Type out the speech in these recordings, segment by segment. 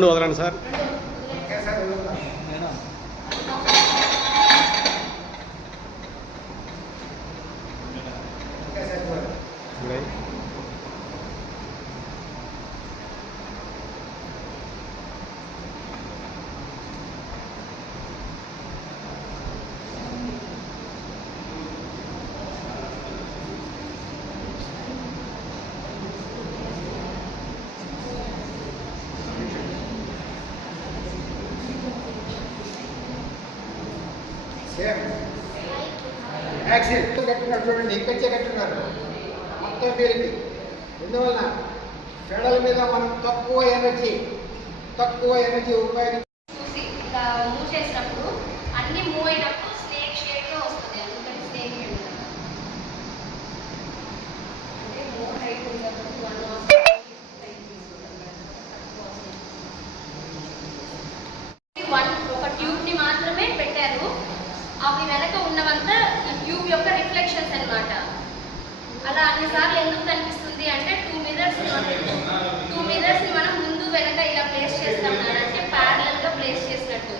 రెండు వదలండి sir. Accident కట్టున్నారు చూడండి, ఇంకొచ్చే కట్టున్నారు మొత్తం పేరుకి. ఎందువలన పెడల మీద మనం తక్కువ ఎనర్జీ ఉపయోగించి చూసి ఇలా మూవ్ చేసినప్పుడు అన్ని మూవ్ అయినప్పుడు స్నేక్ షేప్ లో వస్తుంది. అందుకని స్నేక్ షేప్ అంటే మోర్ హైట్ ఉన్నప్పుడు ఒక ట్యూబ్ ని మాత్రమే పెట్టారు. అవి వెనక ఉన్నవంతా ఈ ట్యూబ్ యొక్క రిఫ్లెక్షన్స్ అన్నమాట. అలా అన్నిసార్లు ఎందుకు కనిపిస్తుంది అంటే టూ మిర్రర్స్ ని మనం ముందు వెనక ఇలా ప్లేస్ చేస్తాం అంటే ప్యారలల్ గా ప్లేస్ చేసినట్టు.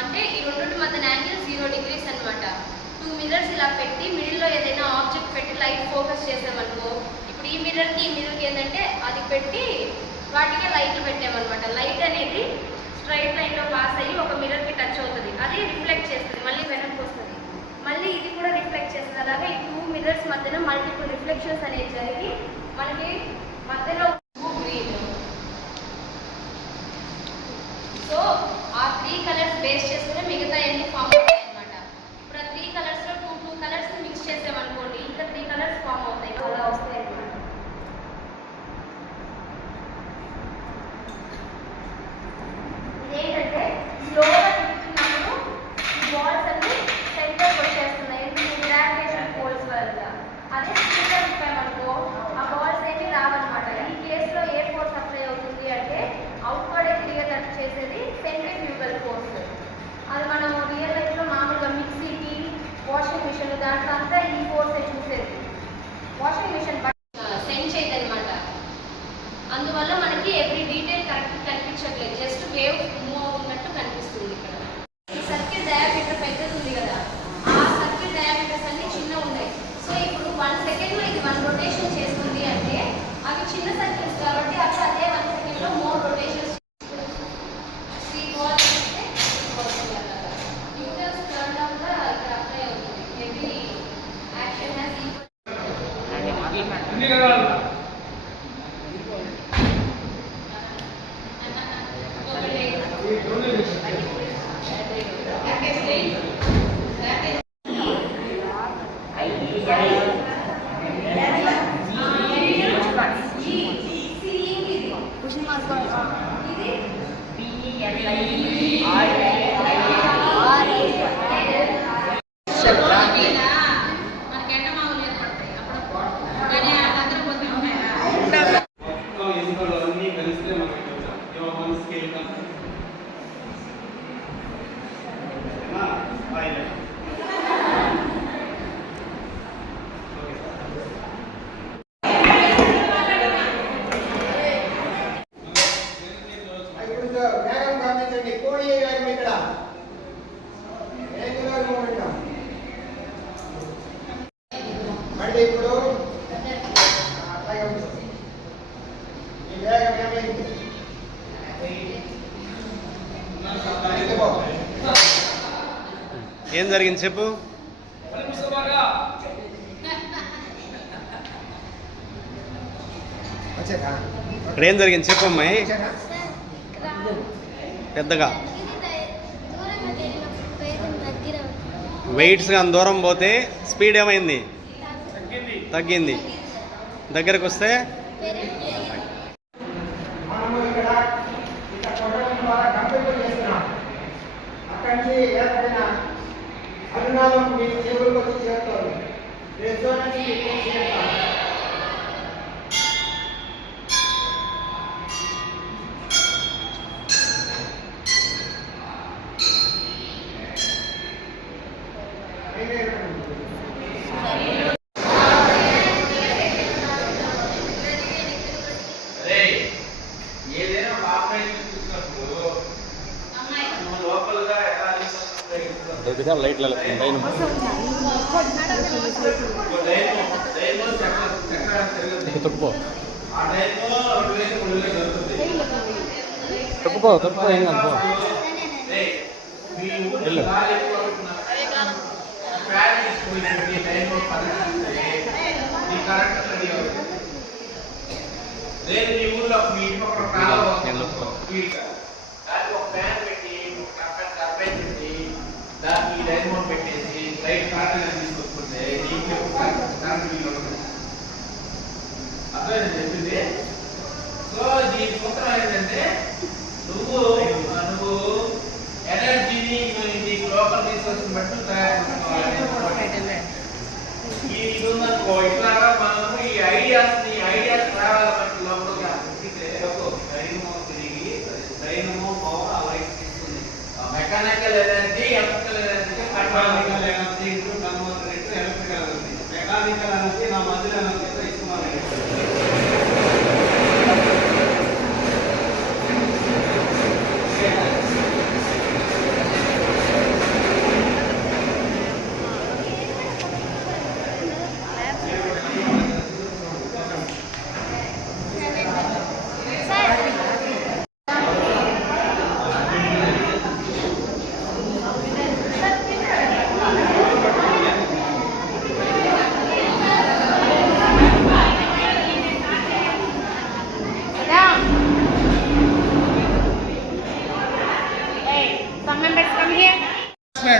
అంటే ఈ రెండింటి మధ్య యాంగిల్ 0 degrees అన్నమాట. 2 మిర్రర్స్ ఇలా పెట్టి మిడిల్లో ఏదైనా ఆబ్జెక్ట్ పెట్టి లైట్ ఫోకస్ చేసామనుకో, ఇప్పుడు ఈ మిర్రర్కి ఏంటంటే అది పెట్టి వాటికి లైట్లు పెట్టామన్నమాట. లైట్ అనేది స్ట్రైట్ లైన్ లో పాస్ అయ్యి ఒక మిర్రర్ కి టచ్ అవుతుంది, అది రిఫ్లెక్ట్ చేస్తుంది, మళ్ళీ వెనక్కి వస్తుంది, మళ్ళీ ఇది కూడా రిఫ్లెక్ట్ చేస్తుంది. అలాగే ఈ 2 మిర్రర్స్ మధ్యన మల్టిపుల్ రిఫ్లెక్షన్స్ అనేవి జరిగి మనకి మధ్యలో గ్రీన్. సో ఆ 3 కలర్స్ బేస్ చేసుకుని మిగతా ఎన్ని ఫామ్ అవుతాయి అనమాట. ఇప్పుడు ఆ 3 కలర్స్ లో 2 కలర్స్ మిక్స్ చేసామనుకోండి, ఇంకా 3 కలర్స్ ఫామ్ అవుతాయి. అలా వస్తాయి అనమాట. ఏంటంటే స్లోగా తిరుగుతున్నప్పుడు ఈ బాల్స్ అన్ని సెంటర్కి వచ్చేస్తున్నాయి, గ్రావిటేషన్ ఫోర్స్ వల్ల. అదే స్పీడ్గా తిప్పామనుకో ఆ బాల్స్ ఏమి రావన్నమాట. ఈ కేసులో ఏ ఫోర్స్ అప్లై అవుతుంది అంటే అవుట్వర్డ్ తిరిగేటట్టు చేసేది సెంట్రిఫ్యూగల్ ఫోర్స్. అది మనం రియల్ లైఫ్లో మామూలుగా మిక్సీకి, వాషింగ్ మిషన్ దాంట్లో అంతా ఈ ఫోర్సే చూసేది. వాషింగ్ మిషన్ సెండ్ చేయదు అనమాట. అందువల్ల మనకి ఎవ్రీ డీటెయిల్ కరెక్ట్ కనిపించట్లేదు, జస్ట్ వేవ్ మూవ్ అవుతున్నట్టు కనిపిస్తుంది. ఇక్కడ ఈ సర్కిల్ డయామీటర్ పెద్దది ఉంది కదా, ఆ సర్కిల్ డయామీటర్స్ అన్ని చిన్న ఉన్నాయి. సో ఇప్పుడు 1 సెకండ్లో ఇది 1 రొటేషన్ చేస్తుంది అంటే అవి చిన్న సర్కిల్స్ కాబట్టి అక్కడ అదే 1 సెకండ్లో more rotations. Newton's third law కూడా ఇక్కడ అప్లై అవుతుంది. Every action has equal. ఇప్పుడు ఈ వేగం ఏమైంది? ఏం జరిగింది చెప్పు. ఇక్కడ ఏం జరిగింది చెప్పు అమ్మాయి పెద్దగా. వెయిట్స్ కానీ దూరం పోతే స్పీడ్ ఏమైంది? తగ్గింది. దగ్గరకు వస్తే అక్కడి నుంచి ఏర్పడిన అనునాదం మీ చెవులకు వచ్చి చేరుతుంది. ఏదైనా ఆపరేషన్ దొరికితే లైట్లు డైనమో తొక్కుపో తొక్కుపో ఏం కాదు వెళ్ళు దానికి డైమండ్ పెట్టేసి లైట్ కాటన్ తీసుకొచ్చుకుంటే అదే చెప్పింది. సో దీని సూత్రం ఏంటంటే నువ్వు ఎనర్జీని నీకు లోకల్ రిసోర్స్ బట్టి తయారు చేసుకోవాలి. ఇది ఉందనుకో ఇట్లాగా మనము ఈ ఐడియాస్ ట్రావెల్ బట్టి లోపల డైనమో తిరిగి డైనమో పవర్ ఆ లైట్ తీసుకుంది. Mechanical energy electrical energy mechanical energy into converter into electrical energy. Mechanical energy నా మధ్యలో ఎనర్జీతో ఇస్తున్నాను.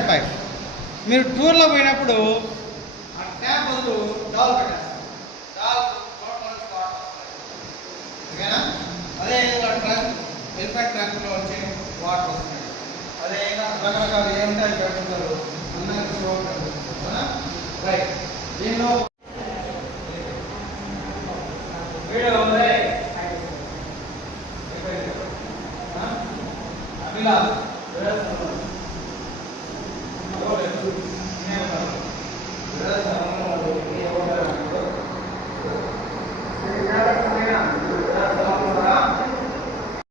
పైప్ మీరు టూర్లో పోయినప్పుడు ఆ ట్యాప్ బదులు డాల్ పెట్టేస్తారు. డాల్ ఓకేనా? అదే ట్రక్ ఎలిఫెంట్ ట్రక్లో వచ్చి వాటర్ వస్తుంది. అదే రకరకాలు ఏముంటాయి పెట్టుకుంటారు రైట్. దీనిలో వీడియో ఉంది అభిలాష్